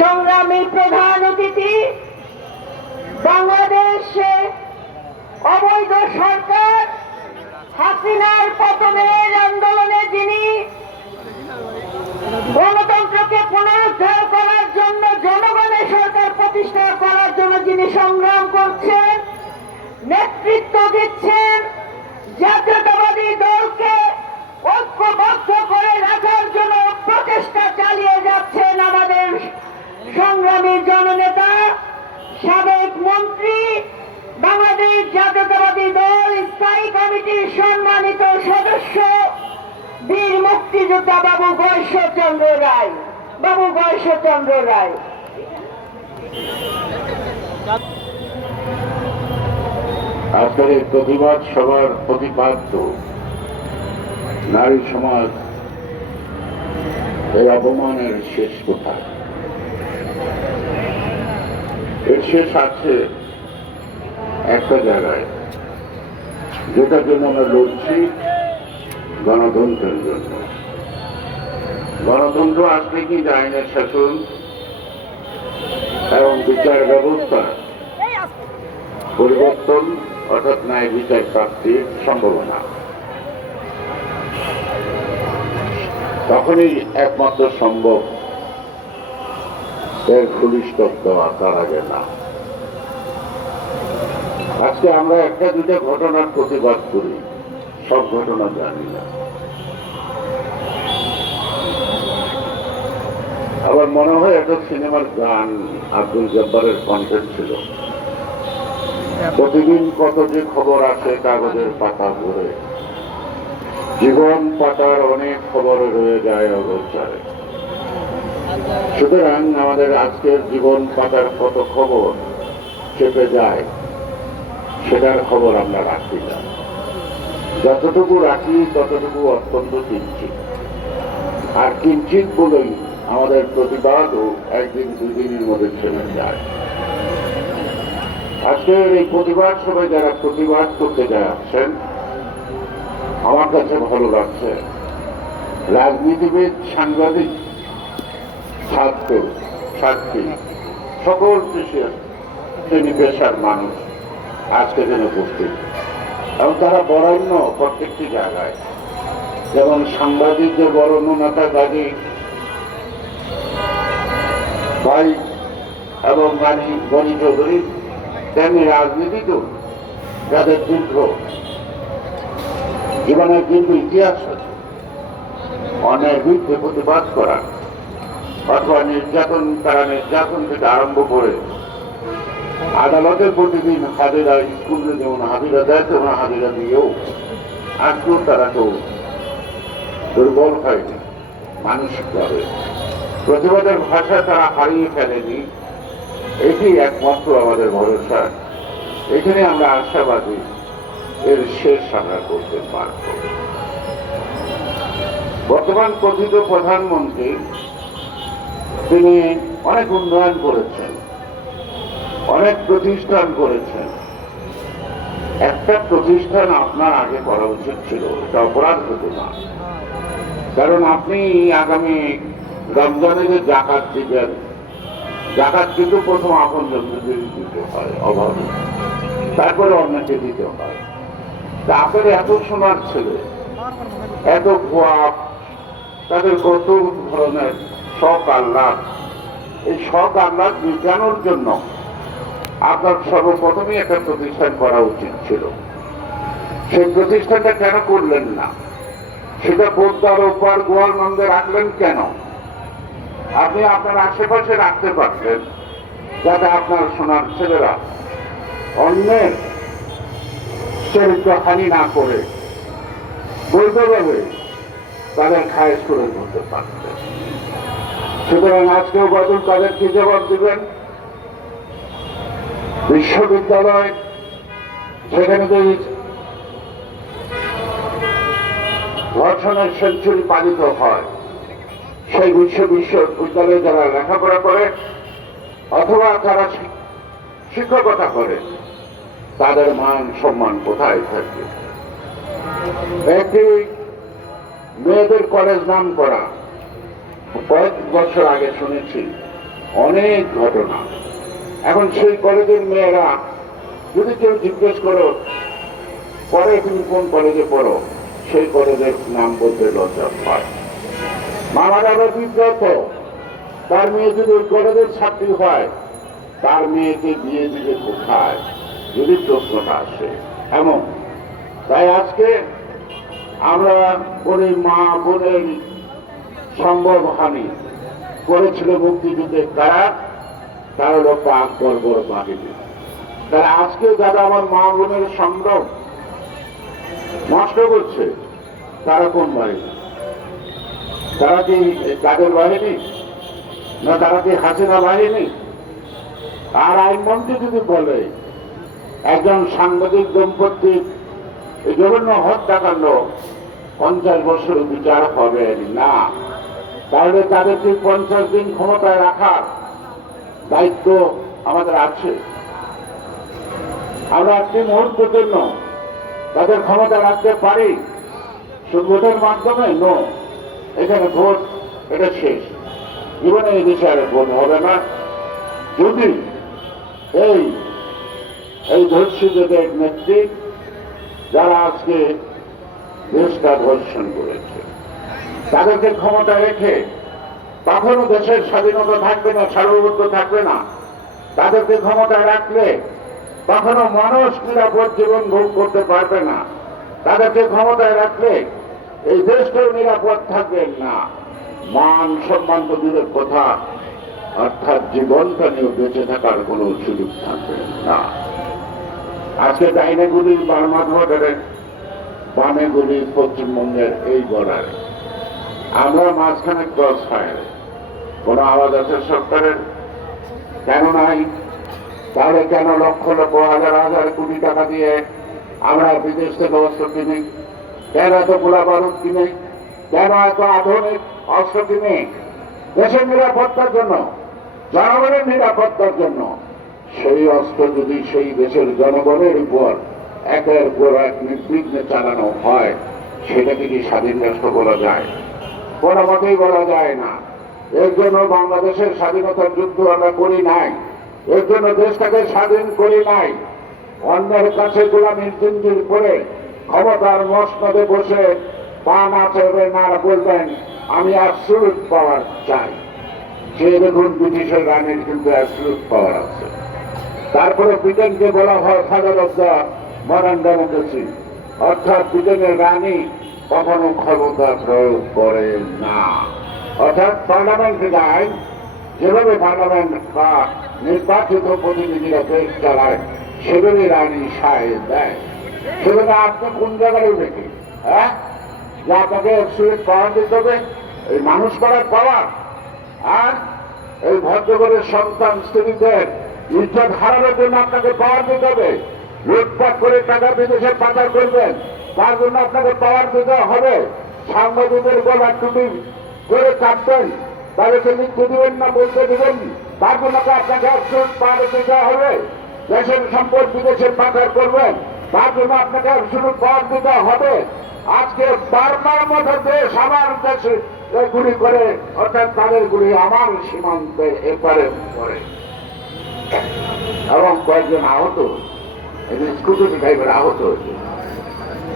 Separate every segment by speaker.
Speaker 1: সংগ্রামী প্রধান অতিথি, বাংলাদেশে অবৈধ সরকার, হাসিনার পতনের আন্দোলনে যিনি গণতন্ত্রকে পুনরুদ্ধার করার জন্য জনগণের সরকার প্রতিষ্ঠা করার জন্য যিনি সংগ্রাম করছেন, নেতৃত্ব দিচ্ছেন গয়েশ্বরচন্দ্র রায়।
Speaker 2: এই প্রতিবাদ সভার প্রতিপাদ্য। নারী সমাজ এই অপমানের শেষ কোথায় এর শেষ আছে একটা জায়গায়, যেটার জন্য আমরা লড়ছি গণতন্ত্রের জন্য। গণতন্ত্র আসলে কি আইনের শাসন এবং বিচার ব্যবস্থা, পরিবর্তন অর্থাৎ ন্যায় বিচার প্রাপ্তির সম্ভাবনা। তখনই একমাত্র সম্ভব, এর ফুলিস্তত্ব আর তার না। আজকে আমরা একটা দুটা ঘটনার প্রতিবাদ করি, সব ঘটনা জানি না। আবার মনে হয় একটা সিনেমার গান আব্দুল জব্বারের কন্টেন্ট ছিল। প্রতিদিন কত যে খবর আসে কাগজের পাতা ভরে। জীবন পাতার অনেক খবর রয়ে যায় অগোচারে। সুতরাং আমাদের আজকের জীবন পাতার কত খবর চেপে যায়, সেটার খবর আমরা রাখি না। যতটুকু রাখি, ততটুকু অত্যন্ত কিঞ্চিত। আর কিঞ্চিত বলেই আমাদের প্রতিবাদও একদিন দুই দিনের মধ্যে থেমে যায়। আজকের এই প্রতিবাদ, সবাই যারা প্রতিবাদ করতে যাচ্ছেন, আমার কাছে ভালো লাগছে। রাজনীতিবিদ, সাংবাদিক, ছাত্র, ছাত্রী, সকল দেশের শ্রেণি পেশার মানুষ আজকে যেন উপস্থিত। এবং তারা বরণ্য প্রত্যেকটি জায়গায়। যেমন সাংবাদিকদের বরেণ্য নেতা গাজী ভাই এবং গানি গণি চৌধুরী তেমনি রাজনীতিতেও যাদের দীর্ঘ জীবনের দীর্ঘ ইতিহাস আছে। অন্যায় বিরুদ্ধে প্রতিবাদ করা, অথবা নির্যাতন, তারা নির্যাতন থেকে আরম্ভ করে আদালতের প্রতিদিন হাজিরা, স্কুলে যেমন হাজিরা দেয়, তেমন হাজিরা দিয়েও আজকেও তারা তো দুর্বল হয়নি মানসিকভাবে প্রতিবাদের ভাষা তারা হারিয়ে ফেলেনি। এটি একমাত্র আমাদের ভরসা। এখানে আমরা আশাবাদী। এর শেষ আমরা করতে পারব। বর্তমান কথিত প্রধানমন্ত্রী, তিনি অনেক উন্নয়ন করেছেন, অনেক প্রতিষ্ঠান করেছেন। একটা প্রতিষ্ঠান আপনার আগে করা উচিত ছিল এটা অপরাধ হতো না। কারণ আপনি আগামী রমজানে যে জাকাত দিবেন, জাকাত কিন্তু প্রথম আপন জন্মদের দিতে হয়, অভাবে। তারপরে অন্যকে দিতে হয়। তা আপনার এত সোনার ছেলে, এত খোয়াব, তাদের কত ধরনের শখ আল্লাহ। এই শখ আল্লাহ মিটানোর জন্য আপনার সর্বপ্রথমই একটা প্রতিষ্ঠান করা উচিত ছিল। সেই প্রতিষ্ঠানটা কেন করলেন না? সেটা বোদ্দার ওপার গোয়াল নন্দে রাখলেন কেন? আপনি আপনার আশেপাশে রাখতে পারতেন, যাতে আপনার সোনার ছেলেরা অন্যের চরিত্র হানি না করে বৈধভাবে তাদের খায়েশ করে ধরতে পারতেন। সুতরাং আজকেও বদল তাদের কি জবাব দিবেন? বিশ্ববিদ্যালয় সেখানে যদি ধর্ষণের সেঞ্চুরি পালিত হয় সেই বিশ্ব বিশ্ববিদ্যালয়ে যারা লেখাপড়া করে অথবা তারা শিক্ষকতা করে, তাদের মান সম্মান কোথায় থাকবে? একটি মেয়েদের কলেজ নাম করা, কয়েক বছর আগে শুনেছি, অনেক ঘটনা। এখন সেই কলেজের মেয়েরা, যদি কেউ জিজ্ঞেস করো, পরে তুমি কোন কলেজে পড়ো? সেই কলেজের নাম বলতে লজ্জা পায়। মামা বাবা বিব্রত। তার মেয়ে যদি ওই কলেজের ছাত্রী হয়, তার মেয়েকে বিয়ে দিবে কোথায়? যদি প্রশ্নটা আসে। এমন। তাই আজকে আমরা বলি, মা বোনের সম্ভব হানি করেছিল মুক্তিযুদ্ধে কারা? তারা হলো পাক বর্বর বাহিনী। তারা আজকে যারা আমার মা বোনের সংগ্রাম নষ্ট করছে, তারা কোন বাহিনী? তারা কি কাদের বাহিনী না, তারা কি হাসিনা বাহিনী আর আইনমন্ত্রী যদি বলে, একজন সাংবাদিক দম্পতির জঘন্য হত্যাকাণ্ড, পঞ্চাশ বছর বিচার হবে না। তাহলে তাদেরকে পঞ্চাশ দিন ক্ষমতায় রাখার দায়িত্ব আমাদের আছে? আমরা একটি মুহূর্তের জন্য তাদের ক্ষমতা রাখতে পারি? শুধু মাধ্যমে? নো। এখানে ভোট, এটা শেষ। জীবনে এই দেশে আর ভোট হবে না। যদি এই এই ধর্ষিতদের নেত্রী যারা আজকে দেশটা ধর্ষণ করেছে, তাদেরকে ক্ষমতা রেখে কখনো দেশের স্বাধীনতা থাকবে না, সার্বভৌমত্ব থাকবে না। তাদেরকে ক্ষমতায় রাখলে কখনো মানুষ নিরাপদ জীবন ভোগ করতে পারবে না। তাদেরকে ক্ষমতায় রাখলে এই দেশটাও নিরাপদ থাকবে না। মান সম্মান তো দূরের কথা। অর্থাৎ জীবনটা নিয়ে বেঁচে থাকার কোনো সুযোগ থাকবে না। আজকে ডাইনেগুলি বার্মার বর্ডারে বামেগুলি পশ্চিমবঙ্গের এই বর্ডারে আমরা মাঝখানে ক্রস ফায়ারে কোনো আওয়াজ আছে সরকারের? কেন নাই? তাহলে কেন লক্ষ লক্ষ হাজার হাজার কোটি টাকা দিয়ে আমরা বিদেশ থেকে অস্ত্র কিনি? কেন এত গোলা বারুদ কিনে কেন এত আধুনিক অস্ত্র কিনে দেশের নিরাপত্তার জন্য, জনগণের নিরাপত্তার জন্য, সেই অস্ত্র যদি সেই দেশের জনগণের উপর একের পর এক নির্বিঘ্নে চালানো হয়, সেটাকে কি স্বাধীন রাষ্ট্র বলা যায়? কোনো মতেই বলা যায় না। এর জন্য বাংলাদেশের স্বাধীনতার যুদ্ধ আমরা করি নাই। এর জন্য দেশটাকে স্বাধীন করি নাই। অন্যের কাছে গোলামির জিন্দির করে ক্ষমতার মসনদে বসে পা না চলবে না বলবেন আমি অ্যাবসুলুট পাওয়ার চাই। যে দেখুন ব্রিটিশের রানীর কিন্তু অ্যাবসুলুট পাওয়ার আছে। তারপরে ব্রিটেনকে বলা হয় father of the modern democracy অর্থাৎ ব্রিটেনের রানী কখনো ক্ষমতা প্রয়োগ করে না। অর্থাৎ পার্লামেন্টে যায় যেভাবে পার্লামেন্ট বা নির্বাচিত প্রতিনিধিরা দেশ চালায়, সেভাবে রানী সায় দেয়। সেভাবে আপনি কোন জায়গায় দেখি হ্যাঁ? যে আপনাকে সুরের পাওয়ার দিতে হবে, এই মানুষ করার পাওয়ার। আর এই ভদ্রগরের সন্তান স্ত্রীদের ইজ্জত হারানোর জন্য আপনাকে পাওয়ার দিতে হবে। লুটপাট করে টাকা বিদেশে পাচার করবেন, তার জন্য আপনাকে পাওয়ার দিতে হবে। সাংবাদিকদের গলা টুপি করে চাপবেন তাদেরকে লিখতে দিবেন না, বলতে দিবেন। তার জন্য আপনাকে অবসর পাওয়ার দিতে হবে। দেশের সম্পদ বিদেশে পাচার করবেন। তার জন্য আপনাকে অবসর পাওয়ার দিতে হবে। আজকে বারবার মতো দেশ আমার দেশে গুলি করে, অর্থাৎ তাদের গুলি আমার সীমান্তে এপারে করে এবং কয়েকজন আহত স্কুটার ড্রাইভার আহত হয়েছে।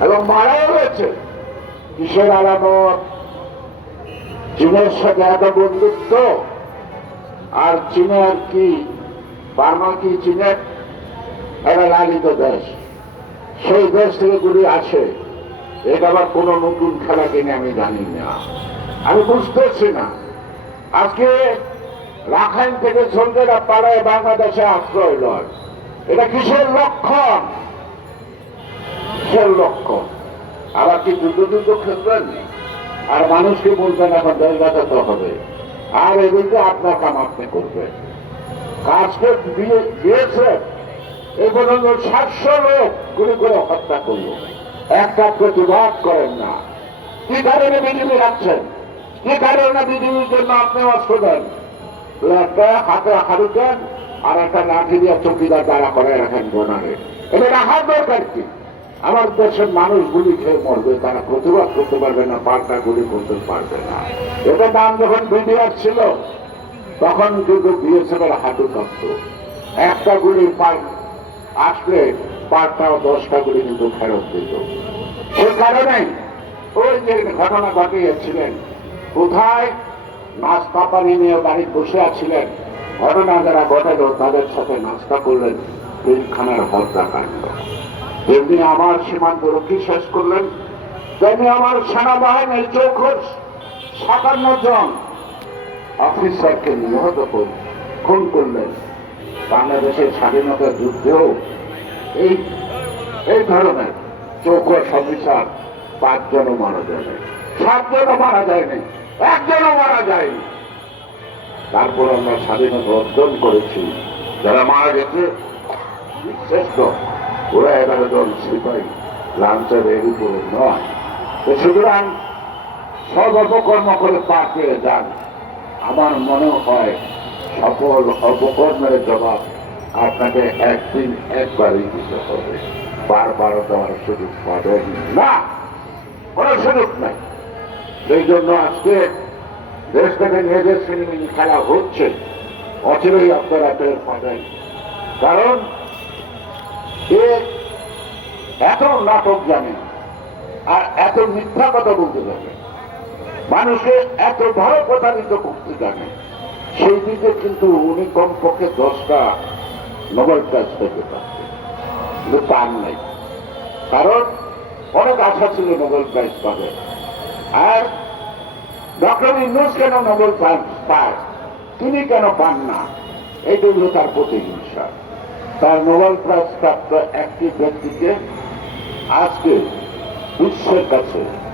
Speaker 2: এবং মারাও হয়েছে কিসের আলামত? চীনের সাথে এত বন্ধুত্ব? আর চীনের কি? বার্মা কি চীনের? একটা লালিত দেশ। সেই দেশ থেকে গুলি আসে এটা আবার কোনো নতুন খেলা কিনে আমি জানি না। আমি বুঝতেছি না। আজকে রাখাইন থেকে সন্ধ্যেরা পাড়ায় বাংলাদেশে আশ্রয় লয়। এটা কিসের লক্ষণ? কিসের লক্ষণ? আবার কি যুদ্ধ যুদ্ধ খেলবেন? আর মানুষকে বলবেন, এখন বাঁচাতে হবে। আর এদিকে আপনার কাম আপনি করবেন। আজকে দিয়েছে এ পর্যন্ত সাতশো লোক গুলি করে হত্যা করল। একটা প্রতিবাদ করেন না। কি কারণে বিজেপি রাখছেন? কি কারণে বিজেপির জন্য আপনি অস্ত্র দেন? একটা হাতে হারু দেন, আর একটা লাঠি দিয়ে চৌকিদার দাঁড়া করে রাখেন বোনারে এটা রাখার দরকার কি? আমার দেশের মানুষ গুলি খেয়ে মরবে, তারা প্রতিবাদ করতে পারবে না, পাল্টা গুলি করতে পারবে না। এটা নাম যখন বিডিআর ছিল, তখন কিন্তু বিএসএফ এর হাঁটু কাঁপত। একটা গুলি পার আসলে পাঁচটা দশটা করে কিন্তু ফেরত দিত। সে কারণে ওই যে ঘটনা ঘটিয়েছিলেন, কোথায় নাস্তা পানি নিয়ে বাড়ি বসে আছিলেন, ঘটনা যারা ঘটালো তাদের সাথে নাস্তা করলেন পিলখানার হত্যাকাণ্ড যেমনি আমার সীমান্ত রক্ষী শেষ করলেন, তেমনি আমার সেনাবাহিনীর চৌখস সাতান্ন জন অফিসারকে নিহত করে খুন করলেন। বাংলাদেশের স্বাধীনতা যুদ্ধেও এই এই ধরনের চৌকস অফিসার পাঁচজনও মারা যায়নি, সাতজনও মারা যায়নি, একজনও মারা যায়নি। তারপর আমরা স্বাধীনতা অর্জন করেছি। যারা মারা গেছে, শ্রেষ্ঠ, ওরা এগারো জন সিপাহী, লাঞ্চের এর উপরে নয়। সুতরাং সব অপকর্ম করে পা পেয়ে যান। আমার মনে হয় সকল অপকর্মের জবাব আপনাকে একদিন একবারই দিতে হবে। বারবার দেওয়ার সুযোগ পাবেন না। কোনো সুযোগ নাই। সেই জন্য আজকে দেশ থেকে নিজেদের সিনেমা খেলা হচ্ছে, অচিরেই আপনারা টের পাবেন। কারণ এত নাটক জানে আর এত মিথ্যা কথা বলতে জানে। মানুষকে এত ভালো প্রতারিত করতে জানে। সেই দিকে কিন্তু উনি কমপক্ষে দশটা নোবেল প্রাইজ পেতে পারতেন। কিন্তু পান নাই। কারণ অনেক আশা ছিল নোবেল প্রাইজ পাবে। আর ডক্টর ইন্নুস কেন নোবেল প্রাইজ পায়? তিনি কেন পান না? এইটা হল তার প্রতিহিংসা। তার নোবেল প্রাইজ প্রাপ্ত একটি ব্যক্তিকে আজকে বিশ্বের কাছে